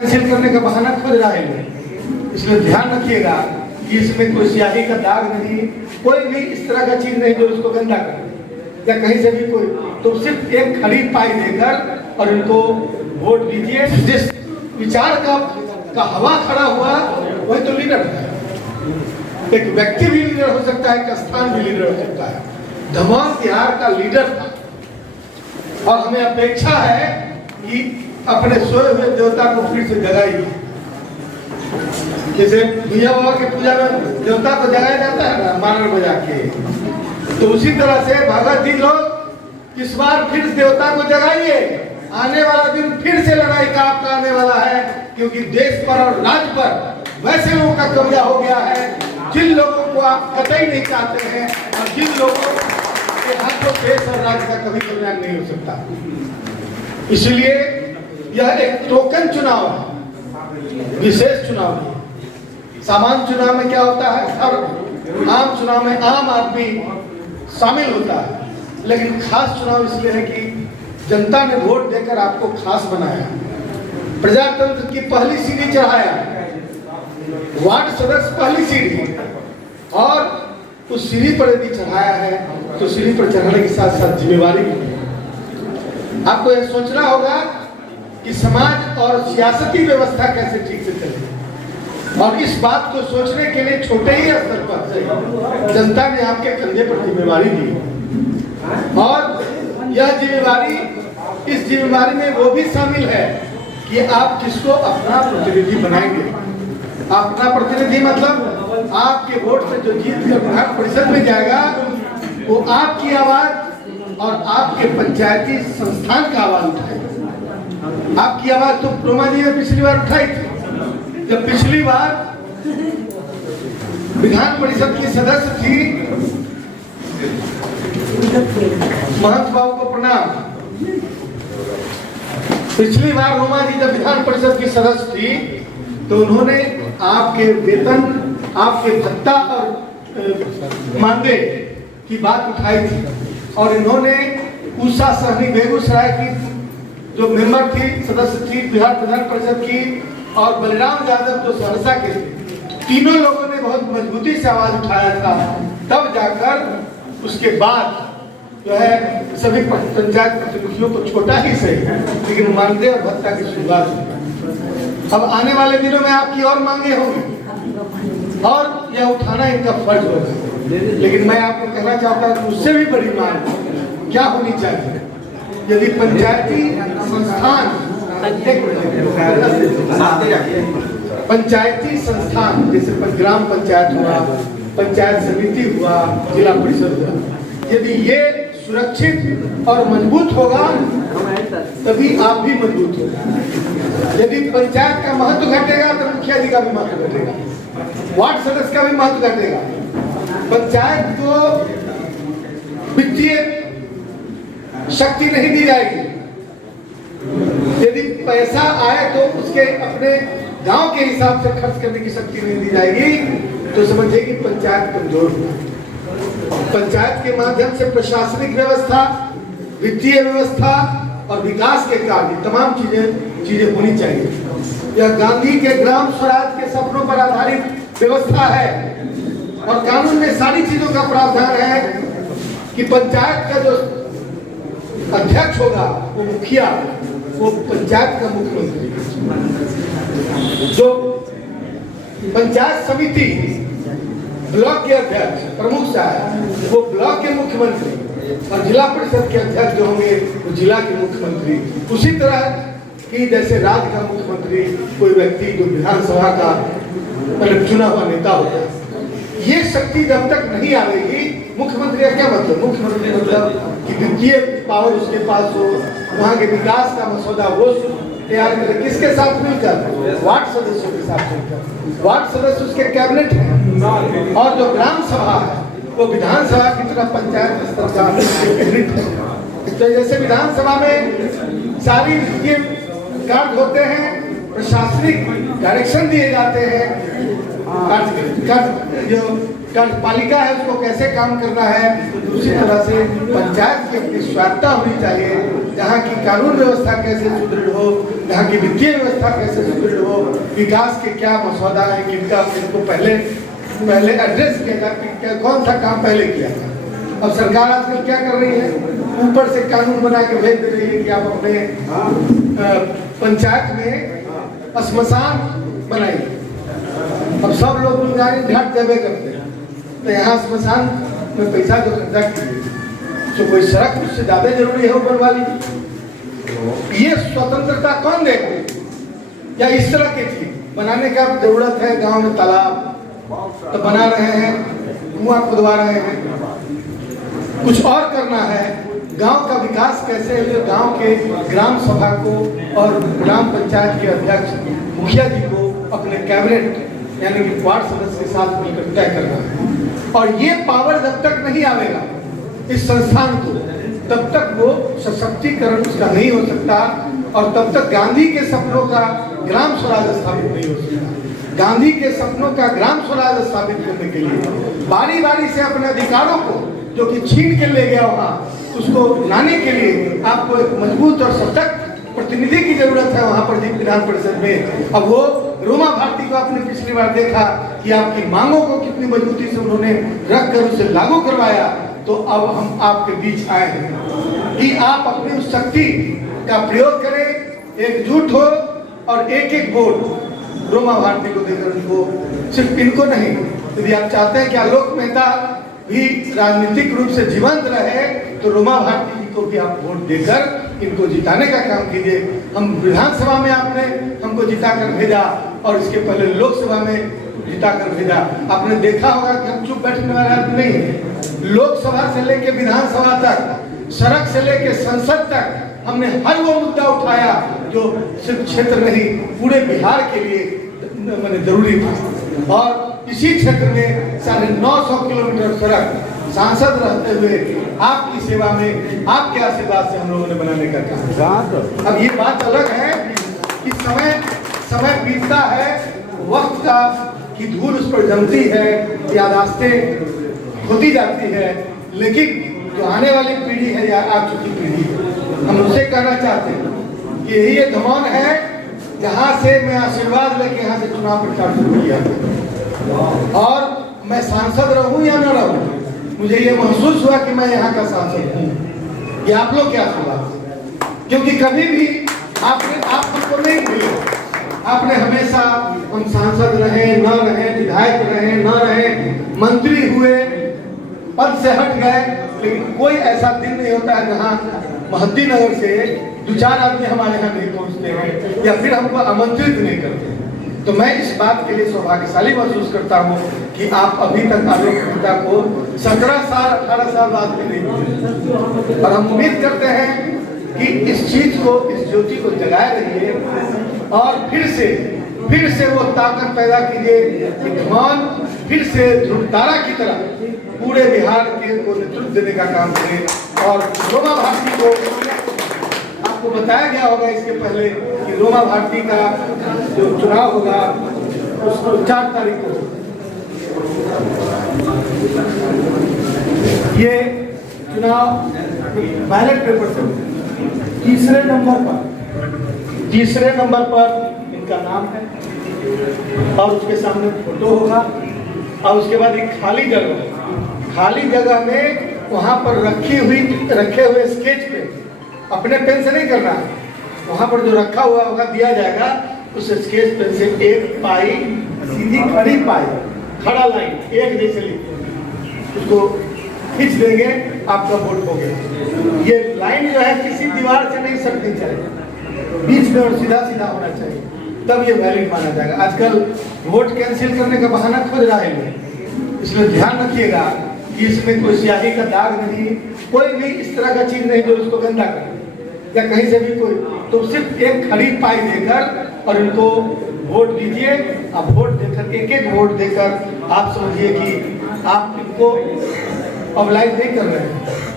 Cancel करने का बहाना खोज रहा है, इसलिए ध्यान रखिएगा कि इसमें कोई स्याही का दाग नहीं, कोई भी इस तरह का चीज नहीं जो उसको गंदा करे या कहीं से भी कोई, तो सिर्फ एक खड़ी पाई देकर और इनको वोट दीजिए। जिस विचार का हवा खड़ा हुआ वही तो लीडर है। एक व्यक्ति भी लीडर हो सकता है, एक स्थान भी लीडर हो सकता है। दमोह बिहार का लीडर था और हमें अपेक्षा है कि अपने सोए हुए देवता को फिर से जगाइए। जैसे भैया बाबा के पूजा में देवता को जगाया जाता है ना, मानव बजा के, तो उसी तरह से भगत जी लोग इस बार फिर देवता को जगाइए। आने वाला दिन फिर से लड़ाई का आपका आने वाला है, क्योंकि देश पर और राज्य पर वैसे लोगों का कब्जा हो गया है जिन लोगों को आप कतई नहीं चाहते हैं और जिन लोगों के हाथों देश और राज्य का कभी कल्याण नहीं हो सकता। इसलिए यह एक टोकन चुनाव है, विशेष चुनाव है। सामान्य चुनाव में क्या होता है, हर आम चुनाव में आम आदमी शामिल होता है, लेकिन खास चुनाव इसलिए है कि जनता ने वोट देकर आपको खास बनाया, प्रजातंत्र की पहली सीढ़ी चढ़ाया, वार्ड सदस्य पहली सीढ़ी, और उस सीढ़ी पर यदि चढ़ाया है तो सीढ़ी पर चढ़ाने के साथ साथ जिम्मेवारी भी। आपको यह सोचना होगा कि समाज और सियासती व्यवस्था कैसे ठीक से चले, और इस बात को सोचने के लिए छोटे ही स्तर पर जनता ने आपके कंधे पर जिम्मेवारी दी, और यह जिम्मेवारी, इस जिम्मेवारी में वो भी शामिल है कि आप किसको अपना प्रतिनिधि बनाएंगे। अपना प्रतिनिधि मतलब आपके वोट से जो जीत कर विधान परिषद में जाएगा वो आपकी आवाज और आपके पंचायती संस्थान का आवाज उठाएगा। आपकी आवाज तो प्रोमा जी ने पिछली बार उठाई थी, जब पिछली बार विधान परिषद की सदस्य थी, महंत बाबू को प्रणाम। पिछली बार रोमा जी जब विधान परिषद की सदस्य थी तो उन्होंने आपके वेतन, आपके भत्ता और मानदेय की बात उठाई थी, और इन्होंने उषा सहनी बेगूसराय की जो मेंबर थी, सदस्य थी बिहार विधान परिषद की, और बलराम यादव जो सहरसा के थे, तीनों लोगों ने बहुत मजबूती से आवाज उठाया था। तब जाकर उसके बाद जो है सभी पंचायत प्रतिनिधियों को छोटा ही सही लेकिन मानदेय और भत्ता की शुरुआत हुई। अब आने वाले दिनों में आपकी और मांगे होंगी और यह उठाना इनका फर्ज होगा, लेकिन मैं आपको कहना चाहता हूँ कि उससे भी बड़ी मांग क्या होनी चाहिए। यदि पंचायती संस्थान, पंचायती संस्थान जैसे ग्राम पंचायत हुआ, पंचायत समिति हुआ, जिला परिषद हुआ, यदि ये सुरक्षित और मजबूत होगा तभी आप भी मजबूत होगा। यदि पंचायत का महत्व घटेगा तो मुखिया जी का भी महत्व घटेगा, वार्ड सदस्य का भी महत्व घटेगा। पंचायत को वित्तीय शक्ति नहीं दी जाएगी। यदि पैसा आए तो उसके अपने गांव के हिसाब से खर्च करने की शक्ति नहीं दी जाएगी तो समझिए कि पंचायत कमजोर होगी। पंचायत के माध्यम से प्रशासनिक व्यवस्था, वित्तीय व्यवस्था और विकास के कार्य, तमाम चीजें होनी चाहिए। यह गांधी के ग्राम स्वराज के सपनों पर आधारित व्यवस्था है और कानून में सारी चीजों का प्रावधान है कि पंचायत का जो अध्यक्ष होगा वो मुखिया, वो पंचायत का मुख्यमंत्री, जो पंचायत समिति ब्लॉक के अध्यक्ष प्रमुख साहब वो ब्लॉक के मुख्यमंत्री, और जिला परिषद के अध्यक्ष जो होंगे वो जिला के मुख्यमंत्री। उसी तरह कि जैसे राज्य का मुख्यमंत्री कोई व्यक्ति जो विधानसभा का चुना हुआ नेता होता है, ये शक्ति जब तक नहीं आएगी, मुख्यमंत्री का क्या मतलब, मुख्यमंत्री मतलब कि वित्तीय पावर उसके पास हो, वहाँ के विकास का मसौदा वो तैयार करे, किसके साथ मिलकर, वार्ड सदस्यों के साथ मिलकर। वार्ड सदस्य उसके कैबिनेट है, और जो ग्राम सभा है वो विधानसभा की तरह पंचायत स्तर का यूनिट है। तो जैसे विधानसभा में सारी वित्तीय कार्य होते हैं, प्रशासनिक डायरेक्शन दिए जाते हैं, जो कार्यपालिका है उसको कैसे काम करना है, उसी तरह से पंचायत की अपनी स्वायत्ता होनी चाहिए। जहाँ की कानून व्यवस्था कैसे सुदृढ़ हो, जहाँ की वित्तीय व्यवस्था कैसे सुदृढ़ हो, विकास के क्या मसौदा है, किनका किनको पहले एड्रेस किया था, कौन सा काम पहले किया था। अब सरकार आजकल क्या कर रही है, ऊपर से कानून बना के भेज दे रही है कि आप अपने पंचायत में श्मशान बनाइए। अब सब लोग गुजारी घाट देवे करते हैं, तो यहाँ श्मशान में पैसा जो खर्चा कीजिए, तो कोई सड़क उससे ज्यादा जरूरी है ऊपर वाली। ये स्वतंत्रता कौन देगा? या इस तरह की चीज बनाने का जरूरत है, गांव में तालाब तो बना रहे हैं, कुआं खुदवा रहे हैं, कुछ और करना है। गांव का विकास कैसे है, गांव के ग्राम सभा को और ग्राम पंचायत के अध्यक्ष मुखिया जी को अपने कैबिनेट यानी कि वार्ड सदस्य के साथ मिलकर तय करना है। और ये पावर जब तक नहीं आवेगा इस संस्थान को, तब तक वो सशक्तिकरण उसका नहीं हो सकता, और तब तक गांधी के सपनों का ग्राम स्वराज स्थापित नहीं हो सकता। गांधी के सपनों का ग्राम स्वराज स्थापित करने के लिए बारी बारी से अपने अधिकारों को जो कि छीन के ले गया वहाँ, उसको लाने के लिए आपको एक मजबूत और सशक्त प्रतिनिधि की जरूरत है वहाँ पर विधान परिषद में। अब वो रोमा भारती को आपने पिछली बार देखा कि आपकी मांगों को कितनी मजबूती से उन्होंने रख कर उसे लागू करवाया। तो अब हम आपके बीच आए हैं कि आप अपनी उस शक्ति का प्रयोग करें, एकजुट हो और एक एक वोट रोमा भारती को देकर उनको, सिर्फ इनको नहीं, यदि आप चाहते हैं कि आलोक मेहता भी राजनीतिक रूप से जीवंत रहे तो रोमा भारती जी को भी आप वोट देकर इनको जिताने का काम कीजिए। हम विधानसभा में आपने हमको जिता कर भेजा और इसके पहले लोकसभा में जिता कर भेजा। आपने देखा होगा कि हम चुप बैठने वाले आदमी नहीं है। लोकसभा से लेकर विधानसभा तक, सड़क से लेकर संसद तक हमने हर वो मुद्दा उठाया जो सिर्फ क्षेत्र नहीं पूरे बिहार के लिए मैंने जरूरी था। और इसी क्षेत्र में 950 किलोमीटर सड़क सांसद रहते हुए आपकी सेवा में, आपके आशीर्वाद से हम लोगों ने बनाने का काम। अब ये बात अलग है कि समय बीतता है, वक्त का की धूल उस पर जमती है, यादाश्तें होती जाती है, लेकिन जो आने वाली पीढ़ी है या आ चुकी पीढ़ी, हम उससे कहना चाहते हैं कि यही एक धमान है जहाँ से मैं आशीर्वाद लेके यहाँ से चुनाव प्रचार शुरू किया। और मैं सांसद रहूं या न रहूं, मुझे ये महसूस हुआ कि मैं यहाँ का सांसद हूँ। ये आप लोग क्या आशीर्वाद, क्योंकि कभी भी आपने आप हमको नहीं भूले। आपने हमेशा, हम सांसद रहे न रहे, विधायक रहे न रहे, मंत्री हुए, पद से हट गए, लेकिन कोई ऐसा दिन नहीं होता है जहाँ महद्दी नगर से 2-4 आदमी हमारे यहाँ नहीं पहुँचते हैं या फिर हमको आमंत्रित नहीं करते। तो मैं इस बात के लिए सौभाग्यशाली महसूस करता हूँ कि आप अभी तक आलोक मेहता को 17 साल 18 साल बाद भी नहीं मिले, और हम उम्मीद करते हैं कि इस चीज को, इस ज्योति को जगाए रहिए और फिर से वो ताकत पैदा कीजिए कि धमान फिर से ध्रुव तारा की तरह पूरे बिहार के को नेतृत्व देने का काम करें। और रोमा भारती को आपको बताया गया होगा इसके पहले कि रोमा भारती का जो चुनाव होगा उसको 4 तारीख को, ये चुनाव बैलेट पेपर से तीसरे नंबर पर इनका नाम है और उसके सामने फोटो होगा और उसके बाद एक खाली जगह में वहां पर रखे हुए स्केच पे, अपने पेन से नहीं करना, वहां पर जो रखा हुआ होगा दिया जाएगा, उस स्केच पेन से 1 पाई सीधी खड़ी पाई, खड़ा लाइन एक जैसे लिख उसको खींच देंगे, आपका वोट हो गया। ये लाइन जो है किसी दीवार से नहीं सटनी चाहिए, बीच में और सीधा होना चाहिए, तब ये वैलिड माना जाएगा। आजकल वोट कैंसिल करने का बहाना खोज रहा है, इसलिए ध्यान रखिएगा कि इसमें कोई स्याही का दाग नहीं, कोई भी इस तरह का चीज नहीं जो इसको गंदा करे या कहीं से भी कोई, तो सिर्फ एक खड़ी पाई देकर और इनको वोट दीजिए। आप वोट देकर, एक वोट देकर आप समझिए कि आप इनको ऑब्लाइज नहीं कर रहे हैं।